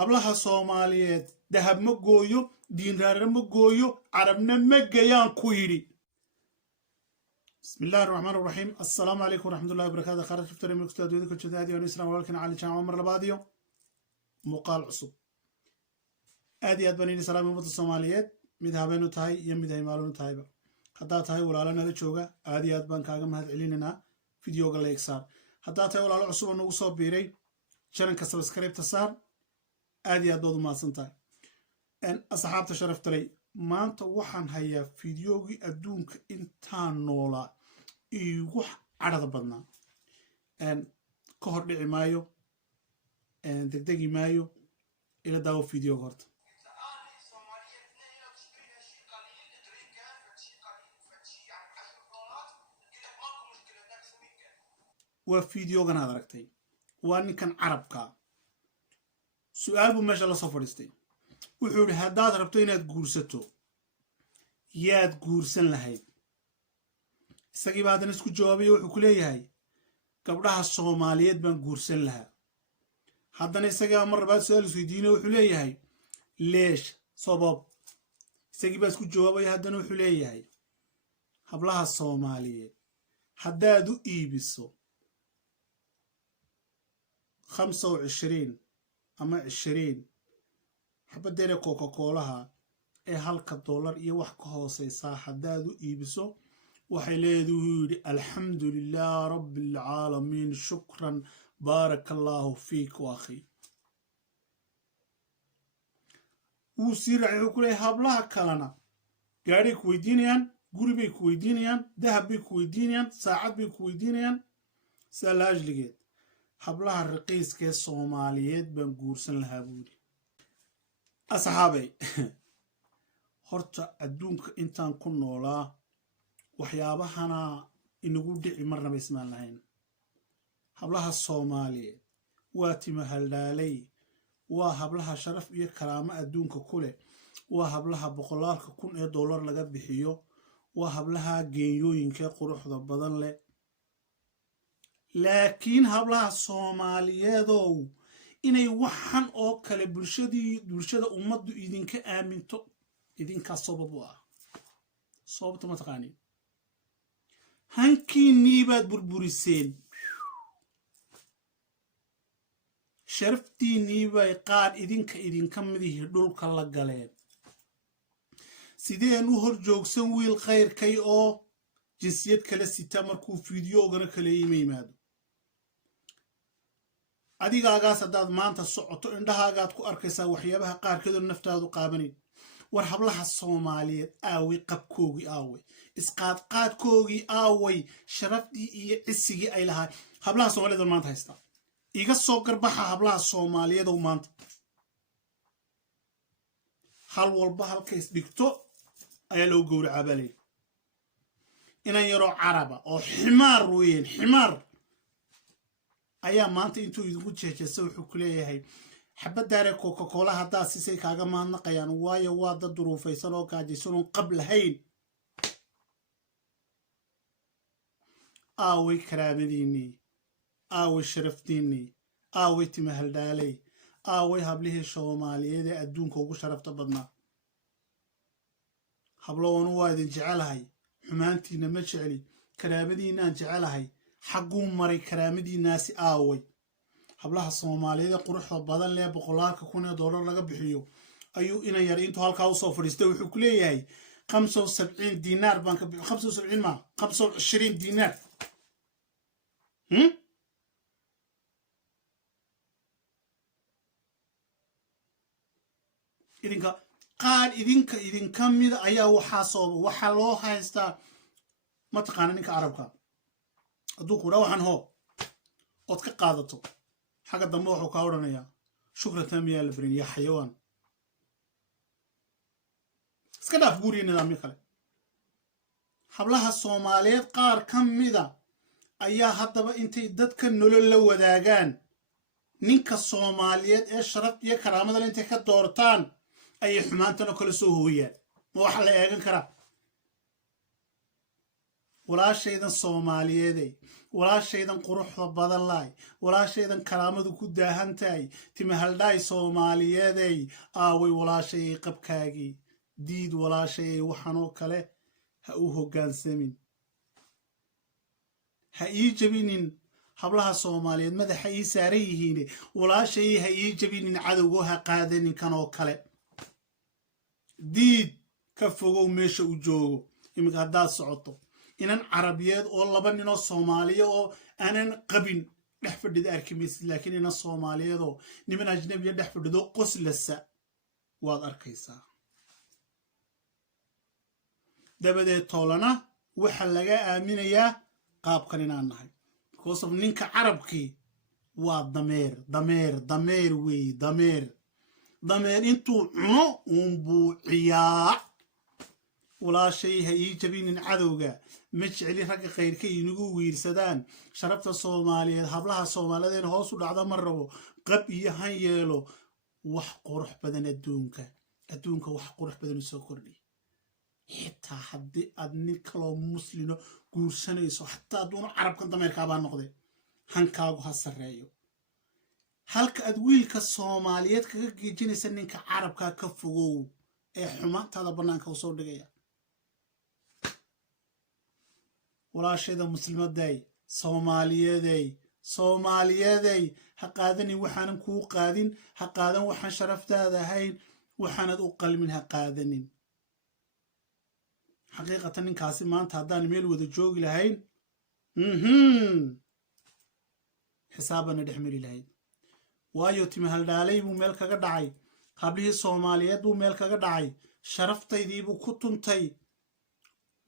hablaha Soomaaliyeed dahab ma gooyo diinraar ma gooyo carabna ma geeyaan ku yiri بسم الله الرحمن الرحيم السلام عليكم ورحمة الله وبركاته خارج شفتر من كتاب دويدك الجدادي ونسلام ولكن على جامعة عمر لباديو مقال عصب آدي أدبانيني سلام من الصوماليات مذهبينو تاي يمذهب مالونو تايبا حتى تاي ولا لنا لتشوغا آدي أدبان كاغم هاد عليننا فيديو قال لك صار حتى تاي ولا عصب انو صوب بيري شرن كسبسكرايب تصار آدي أدود ما سنتاي ان أصحاب تشرفت لي maanta waxaan hayaa fiidiyoogii adduunka intaan noolaa igu cadhada badnaa ka hor dhici maayo degdegi maayo ila daawo fiidiyooga horta waa fiidiyoogan aad aragtay waa ninkan carabka su'aal buu meesha la soo fadhiistay wuxuu yidhi haddaad rabto inaad guursato yaad guursan lahayd isagii baa haddana isku jawaabayo wuxuu ku leeyahay gabdhaha Soomaaliyeed baan guursan lahaa haddana isagii mar labaad su'aal isweydiinayo wuxuu leeyahay leesh sabab isagii baa isku jawaabaya haddana wuxuu leeyahay hablaha Soomaaliyeed haddaad u iibiso 25 ama 20 حبدينا كوكا كولاها $1 iyo wax ka hooseysa hadaad u iibiso waxay leedahay الحمد لله رب العالمين شكرا بارك الله فيك واخي وسيرعي كله hablaha kalena gaari ku weydiinayaan guri bay ku weydiinayaan dahab bay ku weydiinayaan saacad bay ku weydiinayaan salaajligeed hablaha raqiiska ee Soomaaliyeed baan guursan lahaa buuri أصحابي هرتا أدونك إنتان كنولا وحيابهنا إنو دعي مرنا باسمان لهين هبلها الصومالي واتي مهلالي وهبلها شرف إيا كرامة أدونك كله وهبلها بقلالك كون $1 لغاد بحيو وهبلها جينيو ينكي قروح ضبضان لي لكن هبلها الصومالي دو inay waxan oo kale bulshada ummaddu idinka aaminto idinka sabab ah sababta ma taqaani hankiinii baad burburiseen sharaftiinii bay qaad idinka midihii dhulka la galeen sideen u hor joogsan wiil khayrkay oo jinsiyad kala sita markuu fiidiyoogana kala yimaado adigaagaas hadaad maanta socoto indhahaagaad ku arkaysaa waxyaabaha qaarkood naftaadu qaabanin war hablaha Soomaaliyeed aaway qabkoogii aaway isqaadqaadkoogii aaway sharaftii iyo cisigii ay lahaa hablaha Soomaaliyeed maanta haysta iga soo garbaxa hablaha Soomaaliyeed oo maanta hal walba halkays dhigto ayaa loo gowracaa balay inaan yaro caraba oo ximaar weyn ximaar ayaa maanta intuu idinku jeejeysa wuxuu ku leeyahay xabadaare coca cola hadaa sisay kaaga maadnaqayaan waayo waa dad duruufaysan oo gaajaysan oo qab lahayn aaway karaamadiinii aaway sharaftiinii aaway timahaldaalay aaway hablihii Soomaaliyeed ee adduunka ugu sharafta badnaa habloonu waa idin jecelahay xumaantiina ma jeceli karaamadiinaan jecelahay حقو مري كرامدي ناسي آوي hablaha Soomaaliyeed quruxda badan leh $100 laga bixiyo ayuu ina yar intuu halka u soo fadhiistay wuxuu ku leeyahay 75 dinar baan ka 75 ma 25 dinar idinka mid ayaa waxa loo haystaa ma taqaan ninka Arabka aduu ku waxaan hoo od ka qaadato xaga dambe wuxuu ka oranayaa shukran miyaa la barin ya xayawaan iska dhaaf guriga nidaamyo kale hablaha Soomaaliyeed qaar ka mida ayaa haddaba intay dadka nolol la wadaagaan ninka Soomaaliyeed ee sharaf iyo karaamada intay ka doortaan ay xumaantana kala soo hooyaan ma wax la eegan karaa walaashaydan Soomaaliyeeday walaashaydan quruxda badan laay walaashaydan karaamadu ku daahan tahay timahaldhaay Soomaaliyeeday aaway walaashayay qabkaagii diid walaashayay waxanoo kale ha u hoggaansamin ha ii jabinin hablaha Soomaaliyeed madaxa ii saaran yihiin walaashayay ha ii jabinin cadowgo ha qaadanin kanoo kale diid ka fogow meesha u joogo imika haddaad socoto inan carabiyeed oo laba ninoo Soomaaliya oo aanan qabin dhex fadhida arki maysid laakiin inan Soomaaliyeed oo niman ajnabiya dhex fadhido qoslasa waad arkaysaa dabadeed toolana waxa laga aaminayaa qaabkan inaan nahay because of ninka carabkii waa dameer weey dameer intuu cuno unbuu ciyaa walaashay ha ii jabinin cadowga ma jecli ragga khayrka inagu wiirsadaan sharafta Soomaaliyeed hablaha Soomaaliyeed hoos u dhacda ma rabo qab iyo han yeelo wax qurux badan adduunka wax qurux badan soo kordhi xitaa haddii aad nin kaloo muslimo guursanayso xataa aduuna carabkan dameerkaa baa noqday hankaagu ha sarreeyo halka aad wiilka Soomaaliyeed kaga geejinaysa ninka carabkaa ka fogow ee xumaantaada bannaanka u soo dhigaya walaashayda muslimaday Soomaaliyeeday ha qaadanin waxaanan kuu qaadin ha qaadan waxaan sharaftaada ahayn waxaanad u qalmin ha qaadanin xaqiiqatan ninkaasi maanta haddaan meel wada joogi lahayn xisaabana dhex mari lahayd waayo timahaldhaalay buu meel kaga dhacay hablihii Soomaaliyeed buu meel kaga dhacay sharaftaydii buu ku tuntay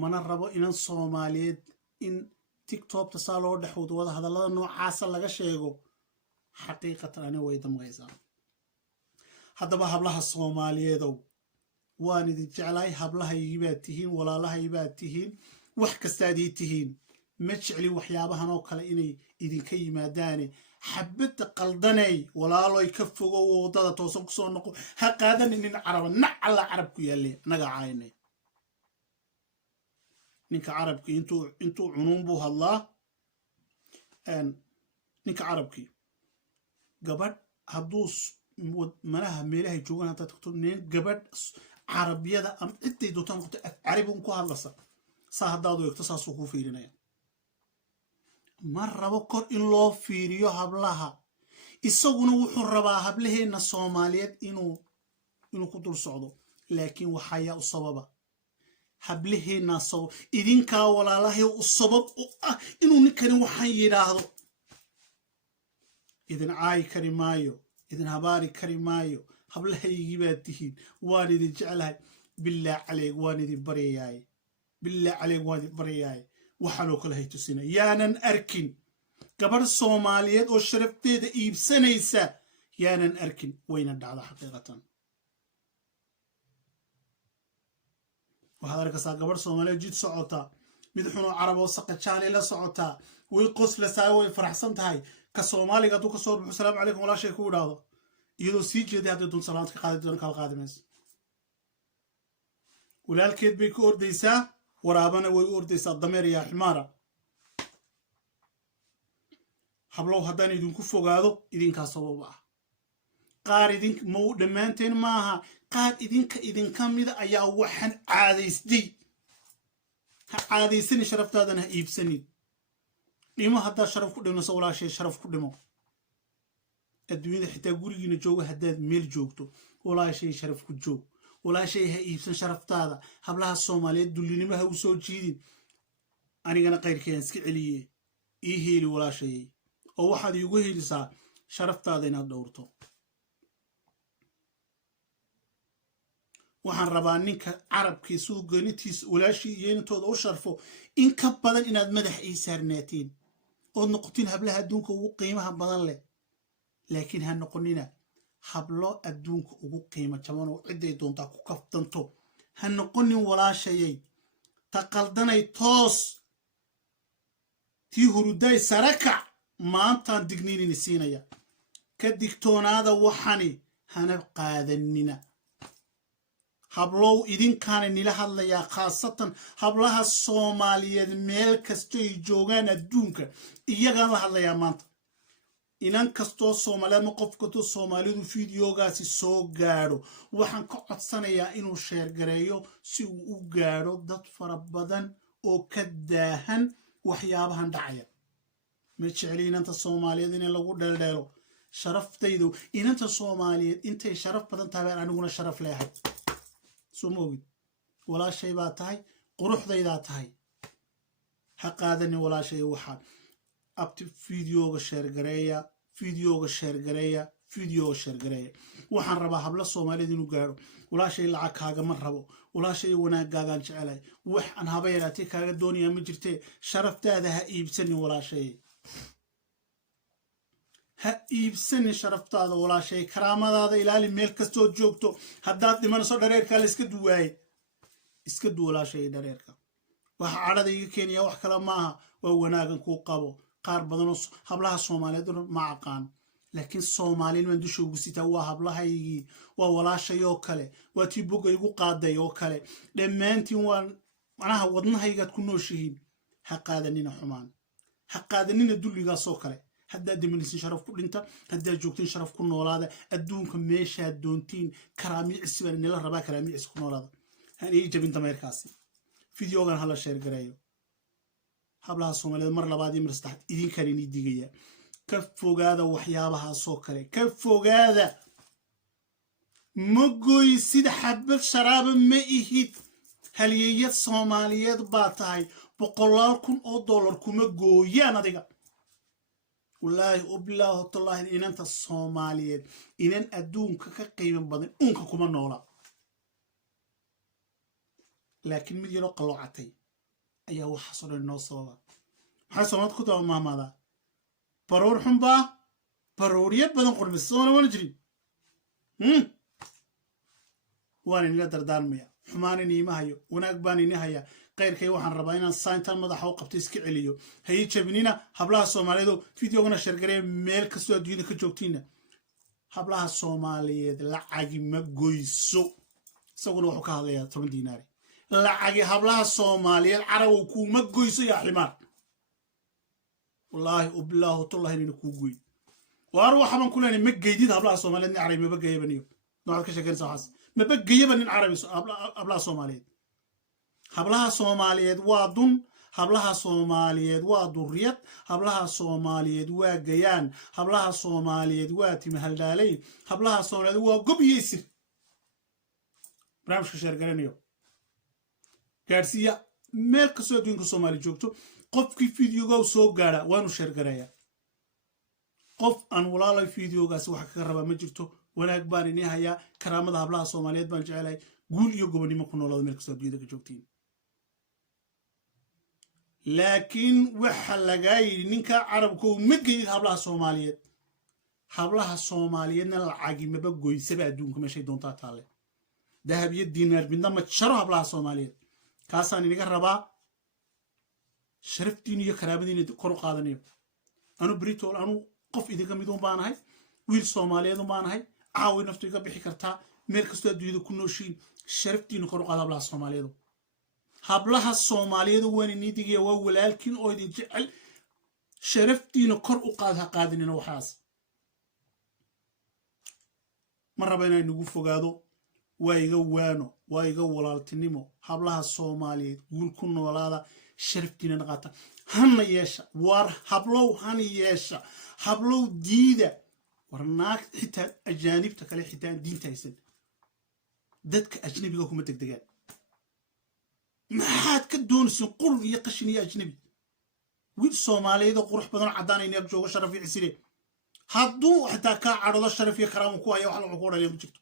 mana rabo inan Soomaaliyeed in TikTokta saa loo dhex wada hadallada noocaasa laga sheego xaqiiqatan ani way damqaysaa haddaba hablaha Soomaaliyeedow waan idin jeclahay hablahaygii baad tihiin walaalahay baad tihiin wax kastaad ii tihiin ma jecli waxyaabahan oo kale inay idinka yimaadaane xabadda qaldanay walaaloy ka fogow waddada toosan ku soo noqo ha qaadanin nin caraba nacala carab ku yaalle naga caayne ninka carabkii intuu cunuun buu hadlaa ninka carabkii gabadh hadduu manaha meelahay joogaan haddaad tagto nin gabadh carabiyada ama ciday doontaan noqoto af carabi un ku hadlasa saa haddaad u eegto saasuu kuu fiirinaya ma rabo kor in loo fiiriyo hablaha isaguna wuxuu rabaa hablaheenna Soomaaliyeed inuu ku dul socdo laakiin waxayaa u sababa hablaheenna sabab idinkaa walaalahay u sabab u ah inuu ninkani waxaan yidhaahdo idin caayi kari maayo idin habaari kari maayo hablahaygii baad tihiin waan idin jeclahay bilaa caleeg waan idin baryayaay waxaanoo kale hay tusina yaanan arkin gabadh Soomaaliyeed oo sharafteeda iibsanaysa yaanan arkin wayna dhacda xaqiiqatan waxaad arkaysaa gabadh Soomaaliyeed jid socota mid xunoo carab oo saqajaali la socota way qoslaysaa way faraxsan tahay ka Soomaaliga hadduu ka soo baxo salaamu calaykum walaashay ku idhaahdo iyadoo sii jeeday haddii doon salaamad ka qaadi doon kala qaadi mayso walaalkeed bay ka ordaysaa waraabana way u ordaysaa dameer yaa ximaara hablow haddaan idinku fogaado idinkaa sabab ah qaar mau dhammaanteen maaha qaar idinka mida ayaa waxaan caadaystay ha caadaysanin sharaftaadana ha iibsanin dhimo haddaad sharaf ku dhimnayso walaashay sharaf ku dhimo adduunyada xitaa gurigiina jooga haddaad meel joogto walaashay sharaf ku joog walaashay ha iibsan sharaftaada hablaha Soomaaliyeed dullinimaha u soo jiidin anigana qayrkeen iska celiye ii heeli walaashay oo waxaad iigu helisaa sharaftaada inaad dhowrto waxaan rabaa ninka carabkii suu goonitiisa walaashii iyo intooda u sharfo in ka badan inaad madax ii saarnaatiin ood noqotiin hablaha adduunka ugu qiimaha badan leh laakiin ha noqonina hablo adduunka ugu qiimo jaban oo ciday doontaa ku kaftanto ha noqonin walaashayay ta qaldanay toos tii huruday sarakac maantaan digniinini siinaya ka digtoonaada waxani hana qaadanina hablow idinkaana nila hadlayaa khaasatan hablaha soomaaliyeed meel kastoy joogaan adduunka iyagaan la hadlayaa maanta inan kastoo soomaaliyeed ma qof kastoo soomaalidu fiidiyogaasi soo gaadho waxaan ka codsanayaa inuu sheergareeyo si uu u gaadho dad fara badan oo ka daahan waxyaabahan dhacaya ma jecli inanta soomaaliyeed in lagu dheeldheelo sharaftaydu inanta soomaaliyeed intay sharaf badan tahay baan aniguna sharaf leeyahay soo ma ogid walaashay baa tahay quruxdaydaa tahay ha qaadanin walaashay waxaan abti fiidiyoga sheergareeya waxaan rabaa habla soomaaliyeed inuu gaadho walaashay lacag kaagama rabo walaashay wanaagaagaan jecelahay wax aan haba yaraatee kaaga doonayaa ma jirtee sharaftaada ha iibsanin walaashay ha iibsanin sharaftaada walaashay karaamadaada ilaali meel kastoo joogto haddaad dhimanayso dhareerkaa la iska duwaaye iska du walaashay dhareerka waxa cadhada iga keenaya wax kale maaha waa wanaagan kuu qabo qaar badanoo hablaha soomaaliyeed ma aqaan laakiin soomaaliin baan dusha ugu sitaa waa hablahaygii waa walaashayoo kale waa tii bogga igu qaaday oo kale dhammaantiin waan manaha wadnahaygaad ku nooshihiin ha qaadanina xumaan ha qaadanina dulligaasoo kale haddaad dimanaysin sharaf ku dhinta haddaad joogtiin sharaf ku noolaada adduunka meeshaad doontiin karaamicisi baan nila rabaa karaamicisi ku noolaada han ii jabin dameerkaasi fideogan hala sheergareeyo hablaha soomaaliyeed mar labaad iyo mar saddexaad idinkaan inii digaya ka fogaada waxyaabahaasoo kale ka fogaada ma goysid xabad sharaaba ma ihid halyeeyad soomaaliyeed baa tahay 100,000 oo dollar kuma gooyaan adiga wallaahi ubilaahi watallahi inanta soomaaliyeed inan adduunka ka qiiman badan unka kuma noola laakiin mid yaroo qalloocatay ayaa waxaasoo dhan noo sababa maxay soomaalida ku daba maamaadaa baroor xunbaa baroorya badan qormaysa soona wana jirin waan inila dardaarmaya xumaan iniima hayo wanaag baan ini haya qayrkay waxaan rabaa inaan saintaan madaxa u qabto iska celiyo hayi jabinina hablaha soomaaliyeed fideogana sheergareeya meel kastoo adduunyada ka joogtiina hablaha soomaaliyeed lacagi ma goyso isaguna wuxuu ka hadlayaa 10 diinaari lacagi hablaha soomaaliyeed carabow kuuma goyso yaa ximaar wallaahi ubilaahi watallahi inayna kuu goyn waar waxaan ku leenahay ma geydid hablaha soomaaliyeed nin carabi maba geeyabaniyo noocaad ka sheeganaysa waxaas maba geeyaba nin carabi hablaha soomaaliyeed hablaha soomaaliyeed waa dun hablaha soomaaliyeed waa durriyad hablaha soomaaliyeed waa gayaan hablaha soomaaliyeed waa timahaldaalay hablaha soomaaliyeed waa gob iyo isir barnaamijka sheergaranayo gaarsiiya meel kastoo adduunka soomaali joogto qofkii fideoga soo gaara waanu sheergareeyaa qof aan walaalay fideogaasi waxa kaga rabaa ma jirto wanaag baan inii hayaa karaamada hablaha soomaaliyeed baan jecelahay guul iyo gobonnimo ku noolaada meel kastoo adduunyada ka joogtiin laakiin waxa lagaa yidhi ninka carabka ma geydid hablaha soomaaliyeedna lacagi maba goysaba adduunka meeshay doontaa taalle dahab iyo diinaar midna ma jaro hablaha soomaaliyeed kaasaan inaga rabaa sharaftiin iyo karaamadiina kor u qaadanayo anu britol anu qof idinka mid un baanahay wiil soomaaliyeed un baanahay caawi naftu iga bixi kartaa meel kastoo adduunyada ku nooshiin sharaftiina kor u qaada hablaha soomaaliyeed waan inii digaya waa walaalkiin oo idin jecel sharaftiina kor u qaad ha qaadinina waxaas ma raba inaan nagu fogaado waa iga waano waa iga walaaltinimo hablaha soomaaliyeed guul ku noolaada sharaftiina naqaata hana yeesha war hablow hana yeesha hablow diida war naag xitaa ajaanibta kale xitaa diinta haysan dadka ajnabiga kuma degdegaan maxaad ka doonaysin qurun iyo qashin iyo ajnabi wiil soomaaliyeed oo qurux badan caddaan ay neer joogo sharaf iyo cisire hadduu xitaa kaa cadhado sharaf iyo karaamo ku haya wax lagu ku odhanaya ma jirto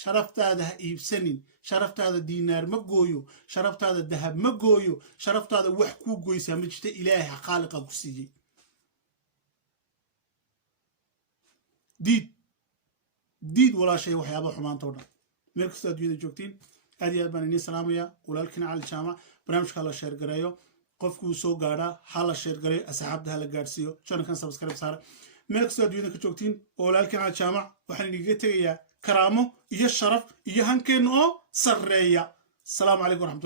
sharaftaada ha iibsanin sharaftaada diinaar ma gooyo sharaftaada dahab ma gooyo sharaftaada wax kuu goysaa ma jirta ilaahay ha khaaliqa ku siiyey diid walaashay waxyaaba xumaanta oo dhan meel kastoo adduunyada joogtiin aad iyo aad baan inii salaamayaa walaalkiina cali jaamac barnaamijka hala sheergareeyo qofkuu soo gaadhaa hala sheergareeyo asxaabta hala gaadhsiiyo channelkan subscribe saara meel kastoo adduunyada ka joogtiin oo walaalkiina cali jaamac waxaan idinkaga tegayaa karaamo iyo sharaf iyo hankeenu oo sarreeya. Asalaamu calaykum waraxmatullahi